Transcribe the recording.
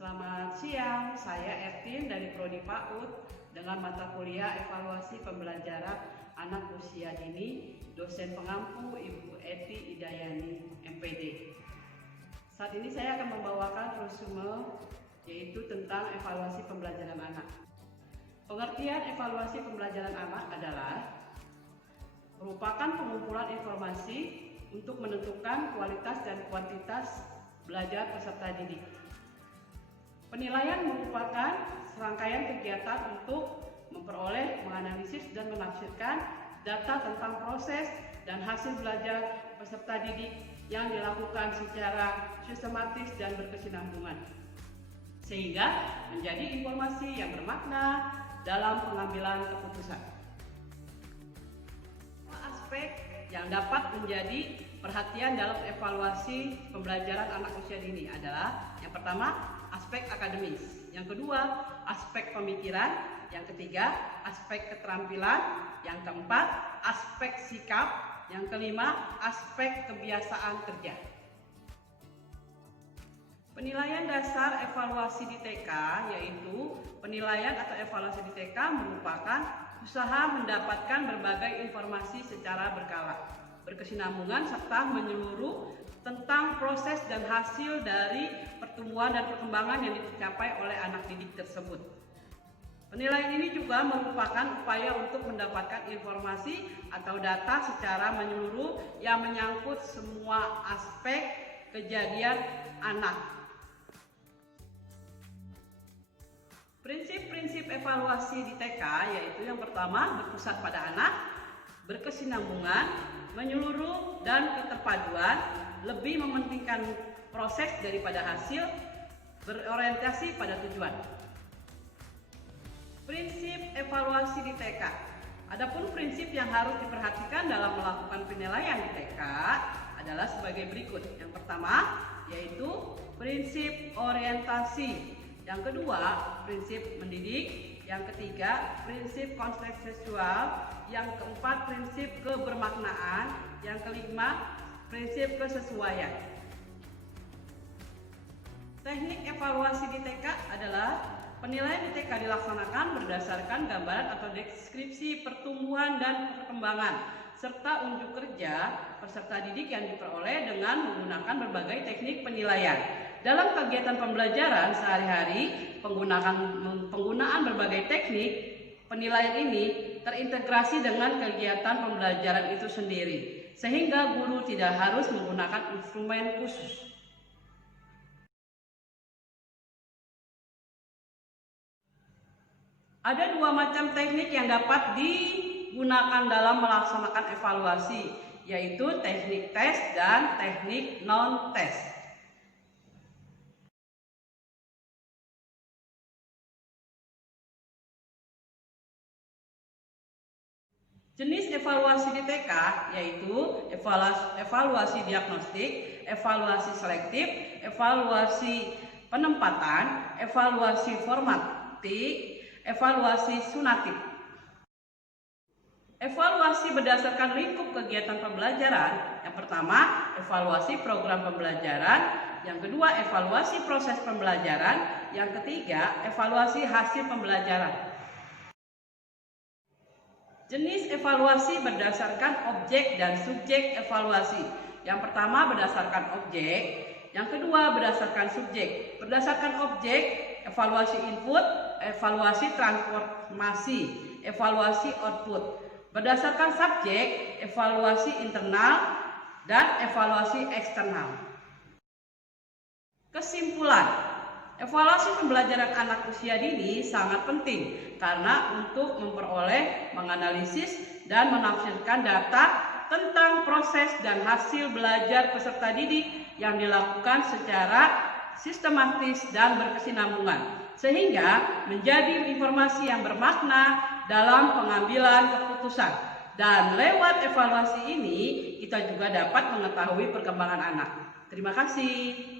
Selamat siang, saya Ertin dari Prodi PAUD dengan mata kuliah Evaluasi Pembelajaran Anak Usia Dini, dosen pengampu Ibu Eti Idayani, MPD. Saat ini saya akan membawakan resume yaitu tentang evaluasi pembelajaran anak. Pengertian evaluasi pembelajaran anak adalah merupakan pengumpulan informasi untuk menentukan kualitas dan kuantitas belajar peserta didik. Penilaian merupakan serangkaian kegiatan untuk memperoleh, menganalisis, dan menafsirkan data tentang proses dan hasil belajar peserta didik yang dilakukan secara sistematis dan berkesinambungan, sehingga menjadi informasi yang bermakna dalam pengambilan keputusan. Aspek yang dapat menjadi perhatian dalam evaluasi pembelajaran anak usia dini adalah yang pertama, aspek akademis, yang kedua, aspek pemikiran, yang ketiga, aspek keterampilan, yang keempat, aspek sikap, yang kelima, aspek kebiasaan kerja. Penilaian dasar evaluasi di TK yaitu penilaian atau evaluasi di TK merupakan usaha mendapatkan berbagai informasi secara berkala, berkesinambungan serta menyeluruh tentang proses dan hasil dari pertumbuhan dan perkembangan yang dicapai oleh anak didik tersebut. Penilaian ini juga merupakan upaya untuk mendapatkan informasi atau data secara menyeluruh yang menyangkut semua aspek kejadian anak. Prinsip-prinsip evaluasi di TK yaitu yang pertama, berpusat pada anak, berkesinambungan, menyeluruh, dan keterpaduan, lebih mementingkan proses daripada hasil, berorientasi pada tujuan. Prinsip evaluasi di TK. Adapun prinsip yang harus diperhatikan dalam melakukan penilaian di TK adalah sebagai berikut. Yang pertama yaitu prinsip orientasi, yang kedua prinsip mendidik, yang ketiga prinsip kontekstual, yang keempat prinsip kebermaknaan, yang kelima prinsip kesesuaian. Teknik evaluasi di TK adalah penilaian di TK dilaksanakan berdasarkan gambaran atau deskripsi pertumbuhan dan perkembangan serta unjuk kerja peserta didik yang diperoleh dengan menggunakan berbagai teknik penilaian. Dalam kegiatan pembelajaran sehari-hari, penggunaan berbagai teknik penilaian ini terintegrasi dengan kegiatan pembelajaran itu sendiri, sehingga guru tidak harus menggunakan instrumen khusus. Ada dua macam teknik yang dapat digunakan dalam melaksanakan evaluasi, yaitu teknik tes dan teknik non-tes. Jenis evaluasi di TK yaitu evaluasi diagnostik, evaluasi selektif, evaluasi penempatan, evaluasi formatik, evaluasi sunatif. Evaluasi berdasarkan lingkup kegiatan pembelajaran. Yang pertama, evaluasi program pembelajaran. Yang kedua, evaluasi proses pembelajaran. Yang ketiga, evaluasi hasil pembelajaran. Jenis evaluasi berdasarkan objek dan subjek evaluasi. Yang pertama berdasarkan objek, yang kedua berdasarkan subjek. Berdasarkan objek, evaluasi input, evaluasi transformasi, evaluasi output. Berdasarkan subjek, evaluasi internal dan evaluasi eksternal. Kesimpulan. Evaluasi pembelajaran anak usia dini sangat penting karena untuk memperoleh, menganalisis, dan menafsirkan data tentang proses dan hasil belajar peserta didik yang dilakukan secara sistematis dan berkesinambungan, sehingga menjadi informasi yang bermakna dalam pengambilan keputusan. Dan lewat evaluasi ini, kita juga dapat mengetahui perkembangan anak. Terima kasih.